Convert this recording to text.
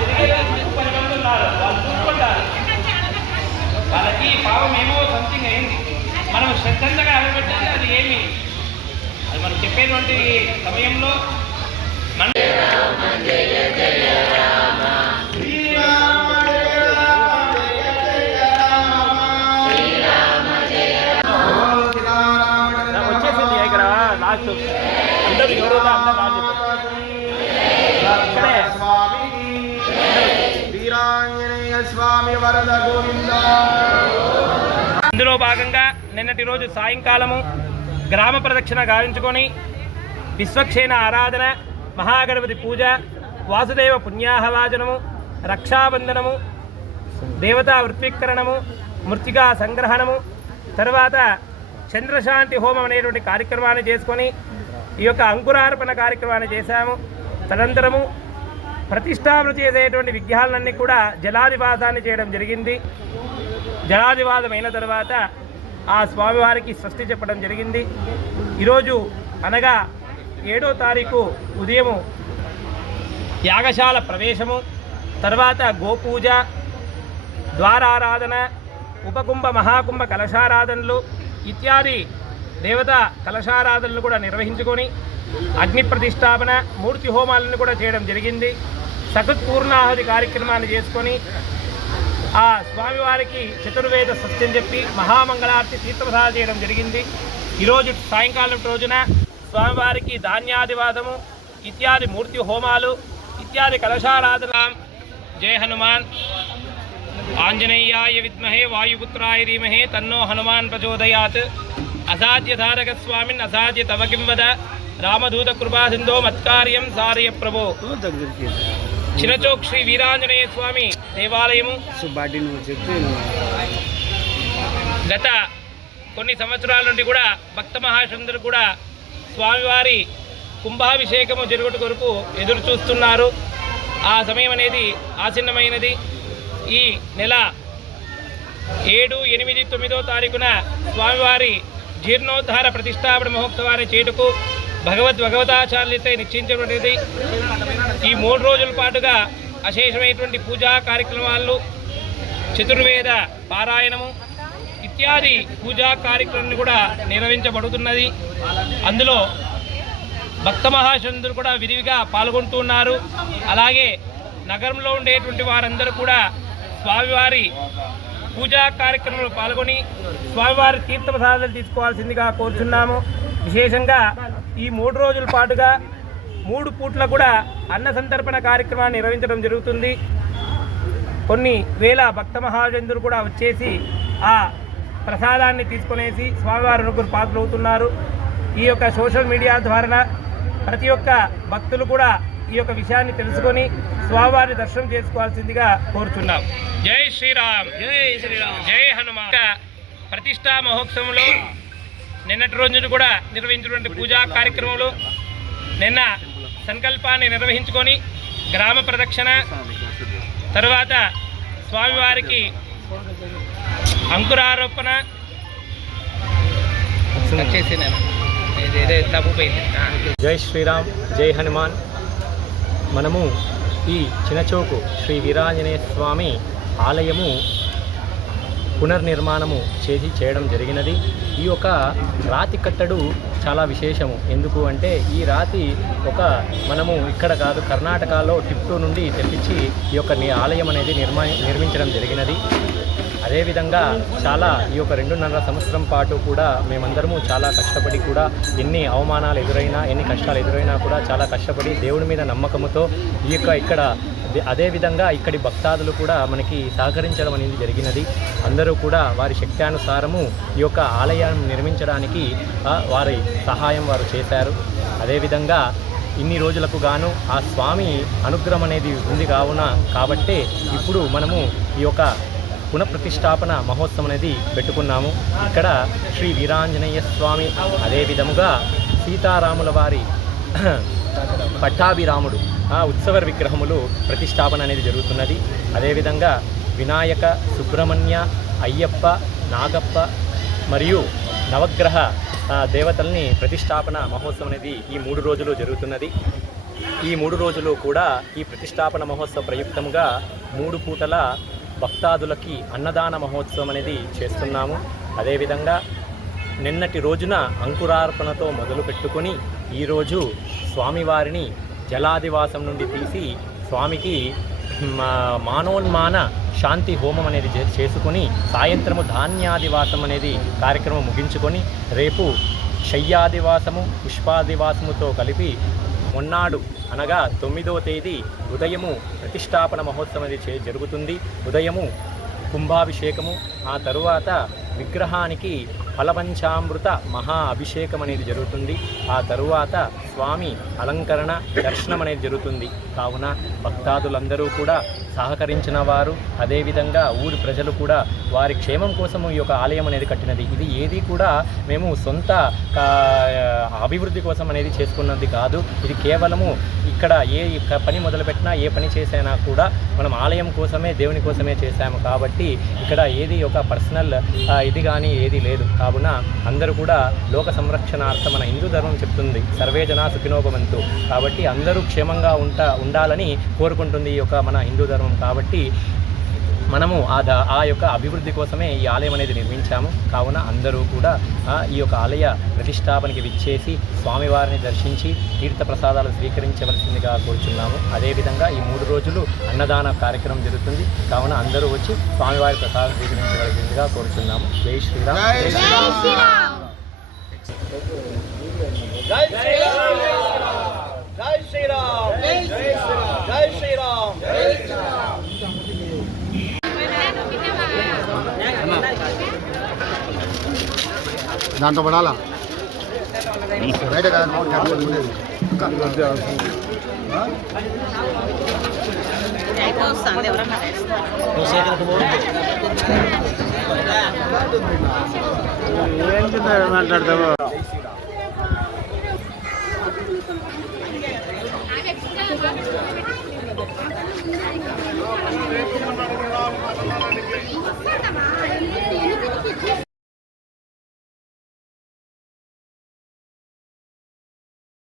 తిరిగేందుకు 10 మంది ఉన్నారు, వాళ్ళు చూసుకుంటారు. వాళ్ళకి పాపం ఏమో సంథింగ్ అయింది, మనం శ్రద్ధగా అడగబెట్టాలి. అది ఏమి అది మనం చెప్పేటువంటి సమయంలో మన వచ్చేసింది ఇక్కడ లాస్ట్ అందరూ ఎవరు స్వామి వరద గోవింద. ఇందులో భాగంగా నిన్నటి రోజు సాయంకాలము గ్రామ ప్రదక్షిణ గావించుకొని విశ్వక్షేణ ఆరాధన, మహాగణపతి పూజ, వాసుదేవ పుణ్యాహవాచనము, రక్షాబంధనము, దేవతా వృత్వీకరణము, మృత్తికా సంగ్రహణము, తర్వాత చంద్రశాంతి హోమం అనేటువంటి కార్యక్రమాన్ని చేసుకొని ఈ యొక్క అంకురార్పణ కార్యక్రమాన్ని చేశాము. తదనంతరము ప్రతిష్టాపన చేసేటువంటి విగ్రహాలన్నీ కూడా జలాదివాసాన్ని చేయడం జరిగింది. జలాదివాసమైన తర్వాత ఆ స్వామివారికి స్వస్తి చెప్పడం జరిగింది. ఈరోజు అనగా 7వ తారీఖు ఉదయము యాగశాల ప్రవేశము, తర్వాత గోపూజ, ద్వారారాధన, ఉపకుంభ మహాకుంభ కలశారాధనలు ఇత్యాది దేవతా కలశారాధనలు కూడా నిర్వహించుకొని అగ్ని ప్రతిష్టాపన, మూర్తి హోమాలను కూడా చేయడం జరిగింది. సకృత్పూర్ణాహుతి కార్యక్రమాన్ని చేసుకొని ఆ స్వామివారికి చతుర్వేద సత్యం చెప్పి మహామంగళార్తి తీర్థప్రసాదం చేయడం జరిగింది. ఈరోజు సాయంకాలం రోజున స్వామివారికి ధాన్యాదివాదము ఇత్యాది మూర్తి హోమాలు ఇత్యాది కలశారాధన. జయ హనుమాన్. ఆంజనేయాయ విద్మహే వాయుపుత్రాయ ధీమహే తన్నో హనుమాన్ ప్రచోదయాత్. అసాధ్య ధారక స్వామిన్ అసాధ్య తవ కిం వద. రామదూత కృపాసింధో మత్కార్యం సారయ ప్రభో. చినచోక్ శ్రీ వీరాంజనేయ స్వామి దేవాలయము గత కొన్ని సంవత్సరాల నుండి కూడా భక్త మహాశందరు కూడా స్వామివారి కుంభాభిషేకము జరుగుట కొరకు ఎదురు చూస్తున్నారు. ఆ సమయం అనేది ఆసన్నమైనది. ఈ నెల 7, 8, 9వ తారీఖున స్వామివారి జీర్ణోద్ధార ప్రతిష్టాపన మహోత్సవాన్ని చేటుకు భగవతాచార్యులతో నిశ్చయించబడినది. ఈ 3 రోజుల పాటుగా అశేషమైనటువంటి పూజా కార్యక్రమాలు, చతుర్వేద పారాయణము ఇత్యాది పూజా కార్యక్రమాన్ని కూడా నిర్వహించబడుతున్నది. అందులో భక్త మహాశందులు కూడా విరివిగా పాల్గొంటున్నారు. అలాగే నగరంలో ఉండేటువంటి వారందరూ కూడా స్వామివారి పూజా కార్యక్రమంలో పాల్గొని స్వామివారి తీర్థప్రసాదాలు తీసుకోవాల్సిందిగా కోరుచున్నాము. విశేషంగా ఈ 3 రోజుల పాటుగా 3 పూట్ల కూడా అన్న సంతర్పణ కార్యక్రమాన్ని నిర్వహించడం జరుగుతుంది. కొన్ని వేల భక్త మహాజనులు కూడా వచ్చేసి ఆ ప్రసాదాన్ని తీసుకునేసి స్వామివారి అనుగ్రహ పాత్రలు అవుతున్నారు. ఈ యొక్క సోషల్ మీడియా ద్వారా ప్రతి ఒక్క భక్తులు కూడా ఈ యొక్క విషయాన్ని తెలుసుకొని స్వామివారి దర్శనం చేసుకోవాల్సిందిగా కోరుచున్నాం. జై శ్రీరామ్. జై శ్రీరామ్. జై హనుమాన్. ప్రతిష్టా మహోత్సవంలో నిన్నటి రోజున కూడా నిర్వహించినటువంటి పూజా కార్యక్రమంలో నిన్న సంకల్పాన్ని నిర్వహించుకొని గ్రామ ప్రదక్షిణ, తర్వాత స్వామివారికి అంకురారోపణ జై శ్రీరామ్. జై హనుమాన్. మనము ఈ చినచోకు శ్రీ వీరాంజనేయ స్వామి ఆలయము పునర్నిర్మాణము చేయడం జరిగినది. ఈ యొక్క రాతి కట్టడు చాలా విశేషము. ఎందుకు అంటే ఈ రాతి మనము ఇక్కడ కాదు, కర్ణాటకలో టిప్టూ నుండి తెప్పించి ఈ యొక్క ఆలయం అనేది నిర్మించడం జరిగినది. అదేవిధంగా ఈ యొక్క 2.5 సంవత్సరం పాటు కూడా మేమందరము చాలా కష్టపడి కూడా ఎన్ని అవమానాలు ఎదురైనా, ఎన్ని కష్టాలు ఎదురైనా కూడా చాలా కష్టపడి దేవుడి మీద నమ్మకంతో ఇక్కడ అదేవిధంగా ఇక్కడి భక్తాదులు కూడా మనకి సహకరించడం అనేది జరిగినది. అందరూ కూడా వారి శక్త్యానుసారము ఈ యొక్క ఆలయాన్ని నిర్మించడానికి వారి సహాయం వారు చేశారు. అదేవిధంగా ఇన్ని రోజులకు గాను ఆ స్వామి అనుగ్రహం అనేది ఉంది కాబట్టే ఇప్పుడు మనము ఈ యొక్క పునఃప్రతిష్టాపన మహోత్సవం అనేది పెట్టుకున్నాము. ఇక్కడ శ్రీ వీరాంజనేయ స్వామి, అదేవిధముగా సీతారాముల వారి పట్టాభిరాముడు ఉత్సవ విగ్రహములు ప్రతిష్టాపన అనేది జరుగుతున్నది. అదేవిధంగా వినాయక, సుబ్రహ్మణ్య, అయ్యప్ప, నాగప్ప మరియు నవగ్రహ దేవతల్ని ప్రతిష్టాపన మహోత్సవం అనేది ఈ 3 రోజులు జరుగుతున్నది. ఈ 3 రోజులు కూడా ఈ ప్రతిష్టాపన మహోత్సవ ప్రయుక్తముగా 3 పూటల భక్తాదులకి అన్నదాన మహోత్సవం అనేది చేస్తున్నాము. అదేవిధంగా నిన్నటి రోజున అంకురార్పణతో మొదలు పెట్టుకొని ఈరోజు స్వామివారిని జలాదివాసం నుండి తీసి స్వామికి మానోన్మాన శాంతి హోమం అనేది చేసుకొని సాయంత్రము ధాన్యాదివాసం అనేది కార్యక్రమం ముగించుకొని రేపు శయ్యాదివాసము పుష్పాదివాసముతో కలిపి మొన్నాడు అనగా 9వ తేదీ ఉదయము ప్రతిష్టాపన మహోత్సవం అనేది జరుగుతుంది. ఉదయము కుంభాభిషేకము, ఆ తరువాత విగ్రహానికి ఫలపంచామృత మహా అభిషేకం అనేది జరుగుతుంది. ఆ తరువాత స్వామి అలంకరణ దర్శనం అనేది జరుగుతుంది. కావున భక్తాదులందరూ కూడా సహకరించిన వారు, అదేవిధంగా ఊరి ప్రజలు కూడా వారి క్షేమం కోసము ఈ యొక్క ఆలయం అనేది కట్టినది. ఇది ఏది కూడా మేము సొంత అభివృద్ధి కోసం అనేది చేసుకున్నది కాదు. ఇది కేవలము ఇక్కడ ఏ పని మొదలుపెట్టినా ఏ పని చేసినా కూడా మనం ఆలయం కోసమే దేవుని కోసమే చేశాము. కాబట్టి ఇక్కడ ఏది ఒక పర్సనల్ ఇది కానీ ఏది లేదు. కావున అందరూ కూడా లోక సంరక్షణార్థం మన హిందూ ధర్మం చెప్తుంది సర్వే జనా సుఖినో భవంతు. కాబట్టి అందరూ క్షేమంగా ఉండాలని కోరుకుంటుంది ఈ యొక్క మన హిందూ ధర్మం. కాబట్టి మనము ఆ యొక్క అభివృద్ధి కోసమే ఈ ఆలయం అనేది నిర్మించాము. కావున అందరూ కూడా ఈ యొక్క ఆలయ ప్రతిష్టాపనకి విచ్చేసి స్వామివారిని దర్శించి తీర్థప్రసాదాలు స్వీకరించవలసిందిగా కోరుచున్నాము. అదేవిధంగా ఈ 3 రోజులు అన్నదాన కార్యక్రమం జరుగుతుంది. కావున అందరూ వచ్చి స్వామివారి ప్రసాదం స్వీకరించవలసిందిగా కోరుచున్నాము. జై శ్రీరామ్. జై శ్రీరామ్. జై శ్రీరామ్. జై శ్రీరామ్. జై శ్రీరామ్. జై శ్రీరామ్. దాంతో పడాలా బయట మాట్లాడతావు.